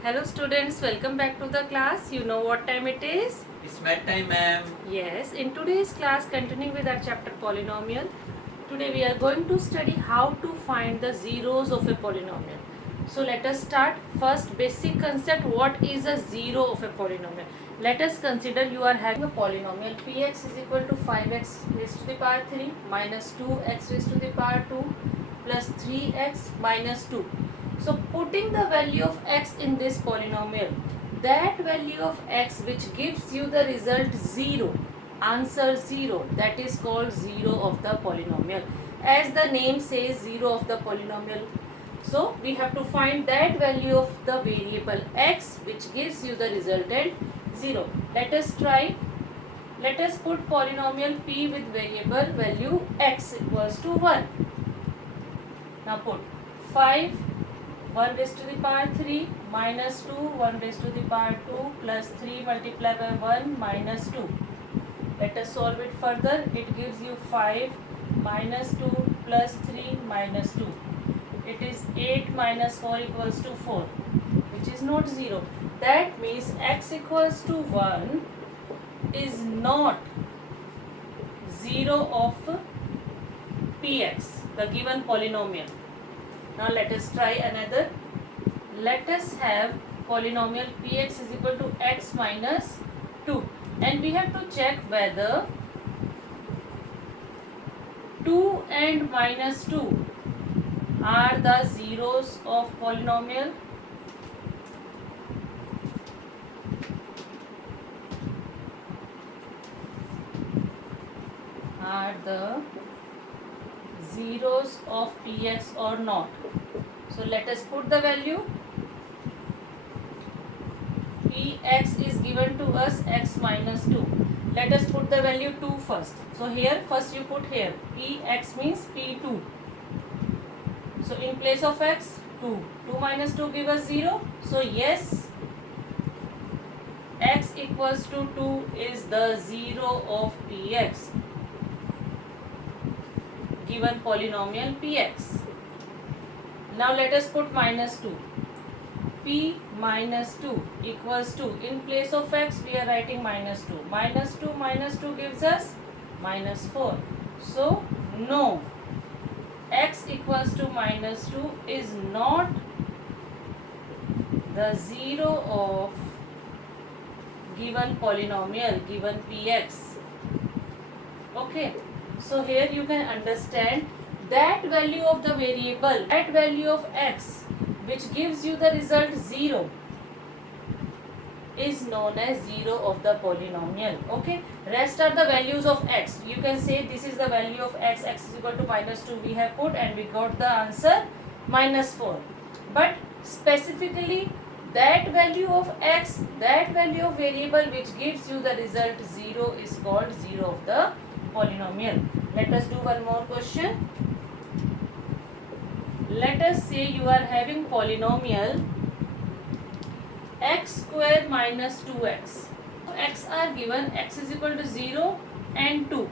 Hello students, welcome back to the class. You know what time it is? It's math time, ma'am. Yes, in today's class, continuing with our chapter polynomial, today we are going to study how to find the zeros of a polynomial. So let us start. First, basic concept, what is a zero of a polynomial? Let us consider you are having a polynomial px is equal to 5x raised to the power 3 minus 2x raised to the power 2 plus 3x minus 2. So putting the value of x in this polynomial, that value of x which gives you the result 0, answer 0, that is called 0 of the polynomial. As the name says, 0 of the polynomial. So we have to find that value of the variable x which gives you the resultant 0. Let us try. Let us put polynomial p with variable value x equals to 1. Now put 5 1 raised to the power 3 minus 2 1 raised to the power 2 plus 3 multiplied by 1 minus 2. Let us solve it further. It gives you 5 minus 2 plus 3 minus 2. It is 8 minus 4 equals to 4, which is not 0. That means x equals to 1 is not 0 of px, the given polynomial. Now let us try another. Let us have polynomial px is equal to x minus 2, and we have to check whether 2 and minus 2 are the zeros of polynomial. Are the zeros of px or not? So let us put the value. Px is given to us x minus 2. Let us put the value 2 first. So here first you put here px means p2. So in place of x 2. 2 minus 2 give us 0. So yes, x equals to 2 is the 0 of px, given polynomial px. Now let us put minus 2. P minus 2 equals to, in place of x we are writing minus 2. Minus 2 gives us minus 4. So no, x equals to minus 2 is not the 0 of given polynomial, given px. Okay, so here you can understand that value of the variable, that value of x which gives you the result 0 is known as 0 of the polynomial. Okay, rest are the values of x. You can say this is the value of x, x is equal to minus 2 we have put, and we got the answer minus 4. But specifically that value of x, that value of variable which gives you the result 0 is called 0 of the polynomial. Let us do one more question. Let us say you are having polynomial x square minus 2x. X are given, x is equal to 0 and 2.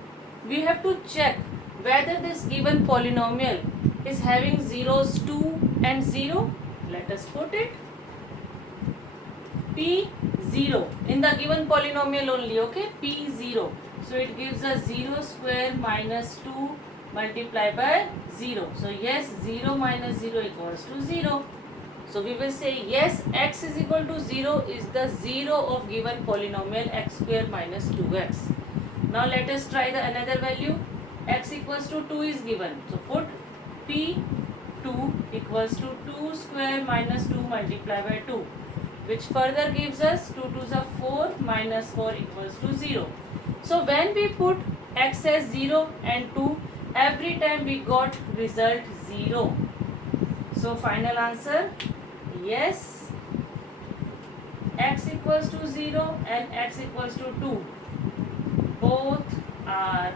We have to check whether this given polynomial is having zeros 2 and 0. Let us put it p0 in the given polynomial only. Okay, p0. So it gives us 0 square minus 2 multiplied by 0. So yes, 0 minus 0 equals to 0. So we will say yes, x is equal to 0 is the 0 of given polynomial x square minus 2x. Now let us try the another value. X equals to 2 is given. So put p2 equals to 2 square minus 2 multiplied by 2, which further gives us 2 2s are 4 minus 4 equals to 0. So when we put x as 0 and 2, every time we got result 0. So final answer, yes, x equals to 0 and x equals to 2 both are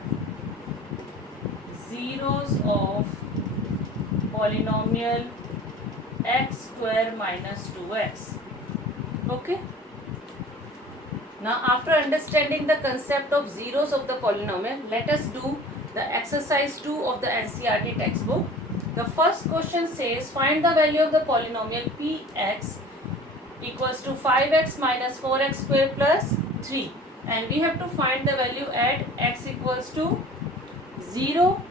zeros of polynomial x square minus 2x. Okay. Now after understanding the concept of zeros of the polynomial, let us do the exercise 2 of the NCERT textbook. The first question says find the value of the polynomial px equals to 5x minus 4x square plus 3, and we have to find the value at x equals to 0,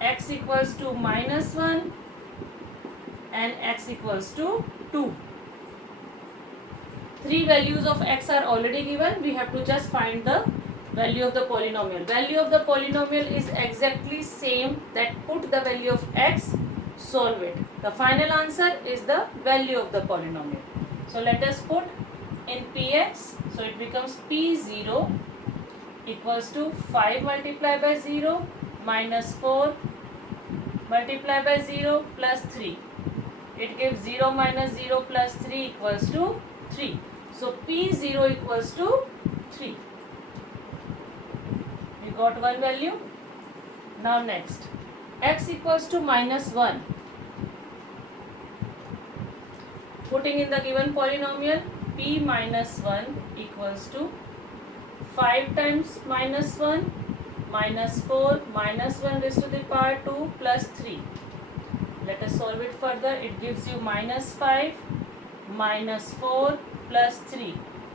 x equals to minus 1 and x equals to 2. Three values of x are already given. We have to just find the value of the polynomial. Value of the polynomial is exactly same, that put the value of x, solve it. The final answer is the value of the polynomial. So let us put in px. So it becomes p0 equals to 5 multiplied by 0 minus 4 multiplied by 0 plus 3. It gives 0 minus 0 plus 3 equals to 3. So p0 equals to 3. We got one value. Now next, x equals to minus 1. Putting in the given polynomial, p minus 1 equals to 5 times minus 1 minus 4 minus 1 raised to the power 2 plus 3. Let us solve it further. It gives you minus 5 minus 4 plus 3,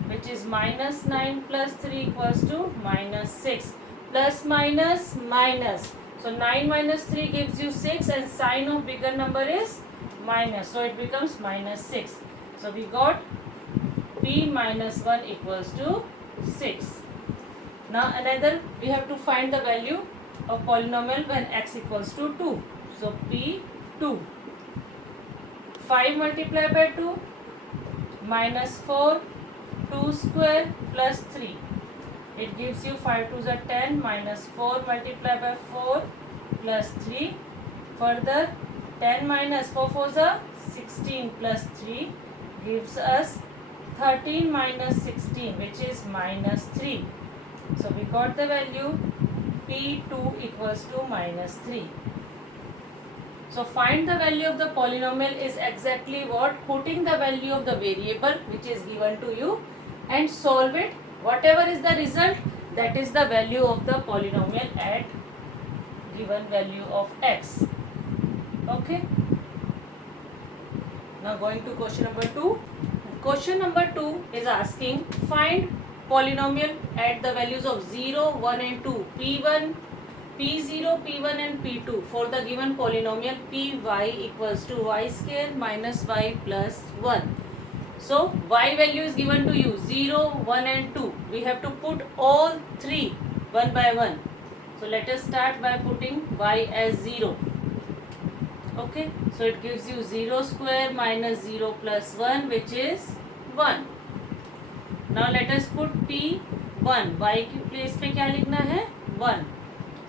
which is minus 9 plus 3 equals to minus 6. Plus minus minus. So 9 minus 3 gives you 6 and sign of bigger number is minus. So it becomes minus 6. So we got p minus 1 equals to 6. Now another, we have to find the value of polynomial when x equals to 2. So p2. 5 multiplied by 2 minus 4 2 square plus 3. It gives you 5 2s are 10 minus 4 multiplied by 4 plus 3. Further 10 minus 4 4s are 16 plus 3 gives us 13 minus 16, which is minus 3. So we got the value p2 equals to minus 3. So find the value of the polynomial is exactly what? Putting the value of the variable which is given to you and solve it. Whatever is the result, that is the value of the polynomial at given value of x. Okay. Now going to question number 2. Question number 2 is asking find polynomial at the values of 0, 1 and 2. P1, P0, P1 and P2 for the given polynomial Py equals to y square minus y plus 1. So y value is given to you 0, 1 and 2. We have to put all three one by one. So let us start by putting y as 0. Okay, so it gives you 0 square minus 0 plus 1, which is 1. Now let us put p1. Y की place पे क्या लिखना है? 1.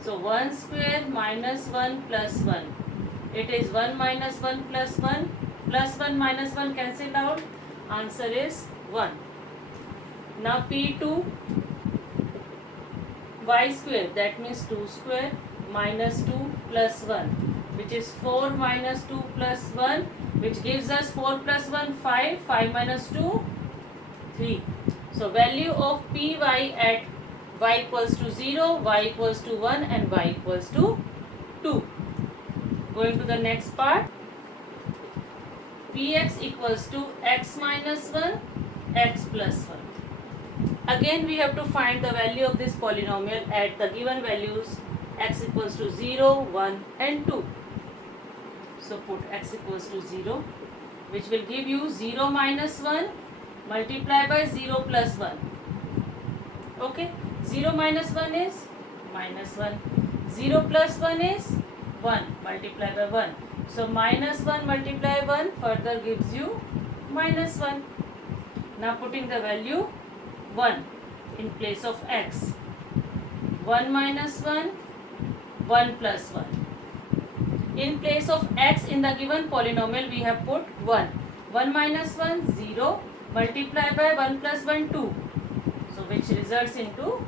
So 1 square minus 1 plus 1. It is 1 minus 1 plus 1. Plus 1 minus 1 cancel out. Answer is 1. Now p2 y square, that means 2 square minus 2 plus 1, which is 4 minus 2 plus 1, which gives us 4 plus 1 5. 5 minus 2 3. So value of py at y equals to 0, y equals to 1 and y equals to 2. Going to the next part. Px equals to x minus 1, x plus 1. Again we have to find the value of this polynomial at the given values x equals to 0, 1 and 2. So put x equals to 0, which will give you 0 minus 1 multiplied by 0 plus 1. Okay, 0 minus 1 is minus 1. 0 plus 1 is 1 multiplied by 1. So minus 1 multiplied by 1 further gives you minus 1. Now putting the value 1 in place of x. 1 minus 1, 1 plus 1. In place of x in the given polynomial we have put 1. 1 minus 1, 0 multiplied by 1 plus 1, 2. So which results into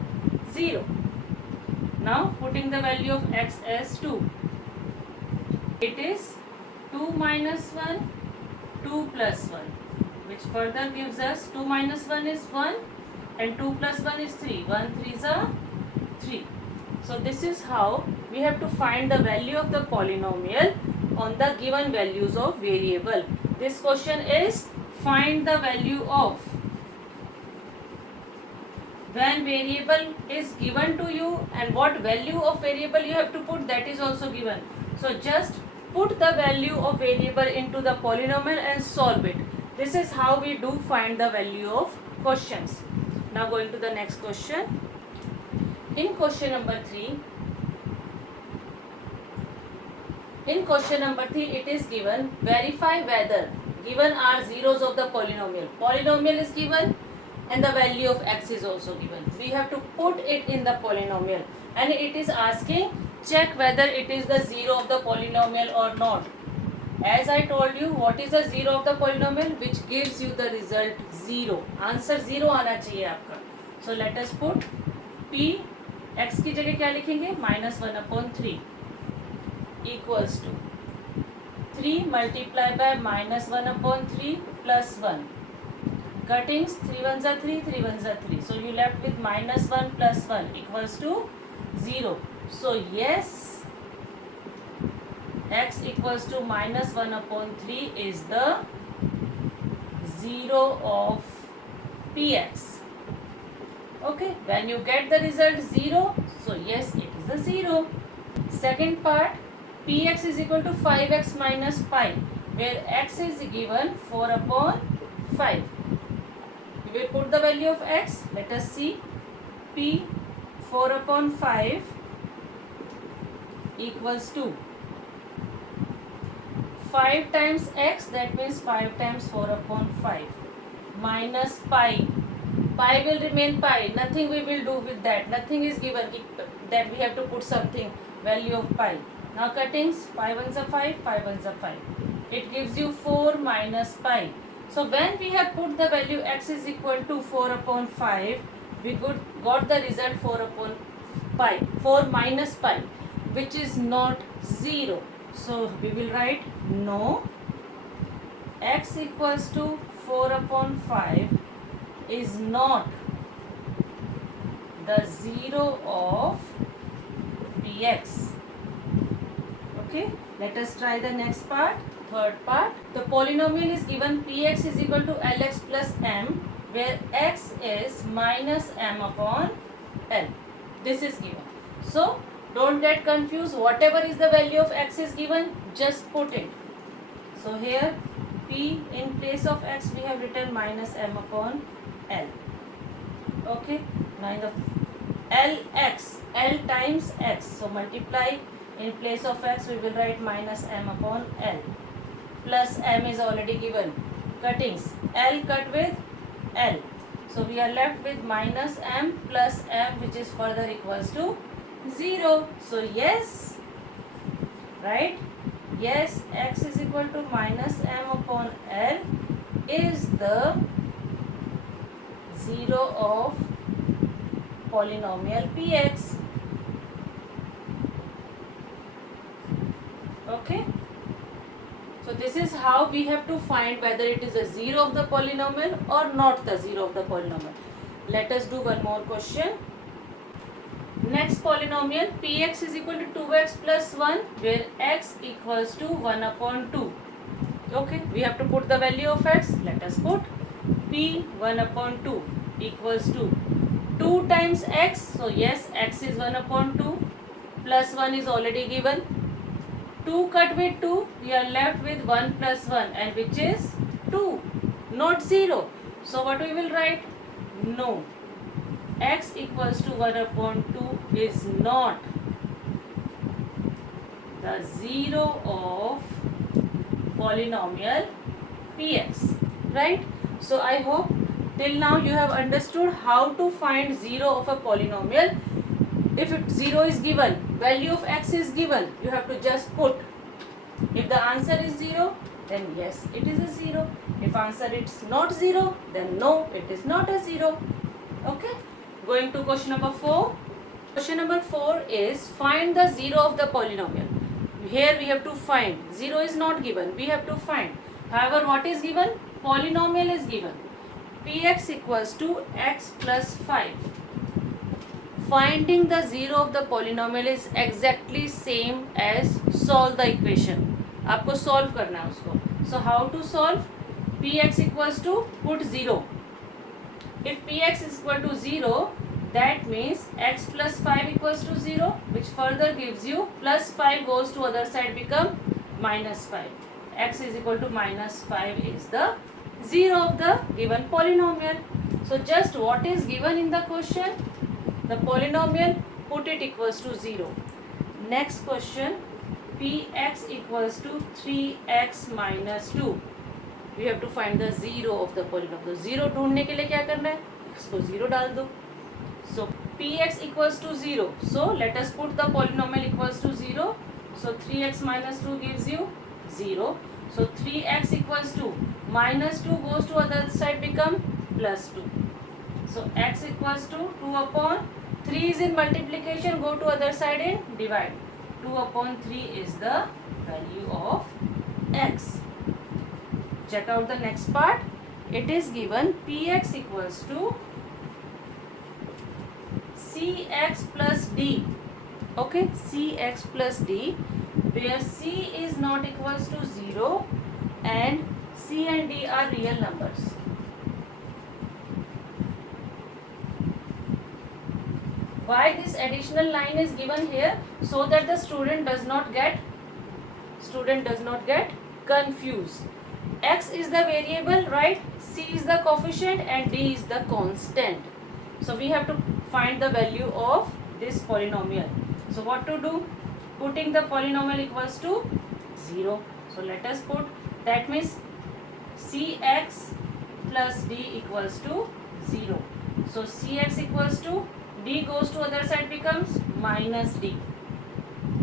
0. Now putting the value of x as 2. It is 2 minus 1, 2 plus 1, which further gives us 2 minus 1 is 1 and 2 plus 1 is 3. 1 3s are 3. So this is how we have to find the value of the polynomial on the given values of variable. This question is find the value of when variable is given to you, and what value of variable you have to put, that is also given. So just put the value of variable into the polynomial and solve it. This is how we do find the value of questions. Now going to the next question. In question number 3, it is given, verify whether given are zeros of the polynomial. Polynomial is given and the value of x is also given. We have to put it in the polynomial, and it is asking check whether it is the zero of the polynomial or not. As I told you, what is the zero of the polynomial? Which gives you the result 0. Answer 0 आना चाहिए आपका. So let us put p, x की जगह क्या लिखेंगे? -1/3 equals to 3 multiplied by -1/3 plus 1. Cuttings 3 ones are 3, 3 ones are 3. So you left with -1 plus 1 equals to 0. So yes, x equals to -1/3 is the zero of px. Okay, when you get the result 0, so yes, it is the 0. Second part, px is equal to 5x minus pi, where x is given 4/5. We will put the value of x. Let us see. P 4/5 equals to 5 times x, that means 5 times 4/5 minus pi. Pi will remain pi. Nothing we will do with that. Nothing is given that we have to put something, value of pi. Now cuttings, 5 ones are 5, 5 ones are 5. It gives you 4 minus pi. So when we have put the value x is equal to 4/5, we got the result 4 minus pi, which is not 0. So we will write no, x equals to 4/5 is not the zero of px. Okay, let us try the next part. Third part, the polynomial is given px is equal to lx plus m, where x is minus m/l. This is given. So don't get confused. Whatever is the value of x is given, just put it. So here p in place of x we have written minus m/l. Okay, now in the lx, l times x, so multiply. In place of x we will write minus m/l. Plus m is already given. Cuttings, l cut with l. So we are left with minus m plus m, which is further equals to 0. So yes, right? Yes, x is equal to minus m/l is the zero of polynomial px. Okay. So this is how we have to find whether it is a zero of the polynomial or not the zero of the polynomial. Let us do one more question. Next polynomial, px is equal to 2x plus 1, where x equals to 1/2. Okay, we have to put the value of x. Let us put p 1/2 equals to 2 times x. So yes, x is 1/2 plus 1 is already given. 2 cut with 2, we are left with 1 plus 1, and which is 2, not 0. So what we will write? No, x equals to 1/2 is not the zero of polynomial px. Right? So I hope till now you have understood how to find zero of a polynomial. If 0 is given, value of x is given, you have to just put. If the answer is 0, then yes, it is a 0. If answer is not 0, then no, it is not a 0. Okay, going to question number 4. Question number 4 is find the zero of the polynomial. Here we have to find. 0 is not given, we have to find. However, what is given? Polynomial is given. Px equals to x plus 5. Finding the zero of the polynomial is exactly same as solve the equation. आपको solve करना है उसको. So how to solve? px equals to, put 0. If px is equal to 0, that means x plus 5 equals to 0, which further gives you plus 5 goes to other side become minus 5. X is equal to minus 5 is the 0 of the given polynomial. So just what is given in the question, the polynomial, put it equals to 0. Next question, px equals to 3x minus 2. We have to find the 0 of the polynomial. 0 ढूंढने के लिए क्या करना है, इसको 0 डाल दो. So px equals to 0. So let us put the polynomial equals to 0. So 3x minus 2 gives you 0. So 3x equals to minus 2 goes to other side become plus 2. So x equals to 2 upon 3 is in multiplication, go to other side and divide. 2 upon 3 is the value of x. Check out the next part. It is given px equals to cx plus d. Okay, cx plus d, where c is not equals to 0 and c and d are real numbers. Why this additional line is given here? So that the student does not get confused. X is the variable, right? C is the coefficient and D is the constant. So we have to find the value of this polynomial. So what to do? Putting the polynomial equals to 0. So let us put, that means Cx plus D equals to 0. So Cx equals to, D goes to other side becomes minus D.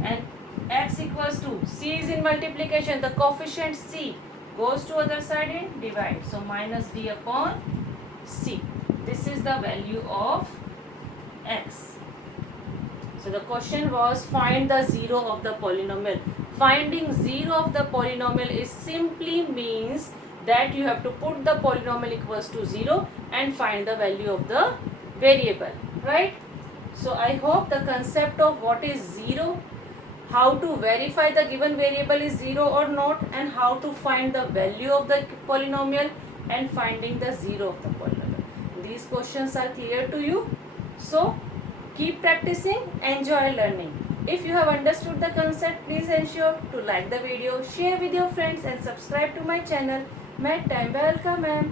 And x equals to, C is in multiplication, the coefficient C goes to other side and divide. So minus D upon C. This is the value of x. So the question was find the 0 of the polynomial. Finding 0 of the polynomial is simply means that you have to put the polynomial equals to 0 and find the value of the variable, right? So I hope the concept of what is 0, how to verify the given variable is 0 or not, and how to find the value of the polynomial and finding the 0 of the polynomial. These questions are clear to you. So keep practicing, enjoy learning. If you have understood the concept, please ensure to like the video, share with your friends and subscribe to my channel. मैं time welcome ma'am.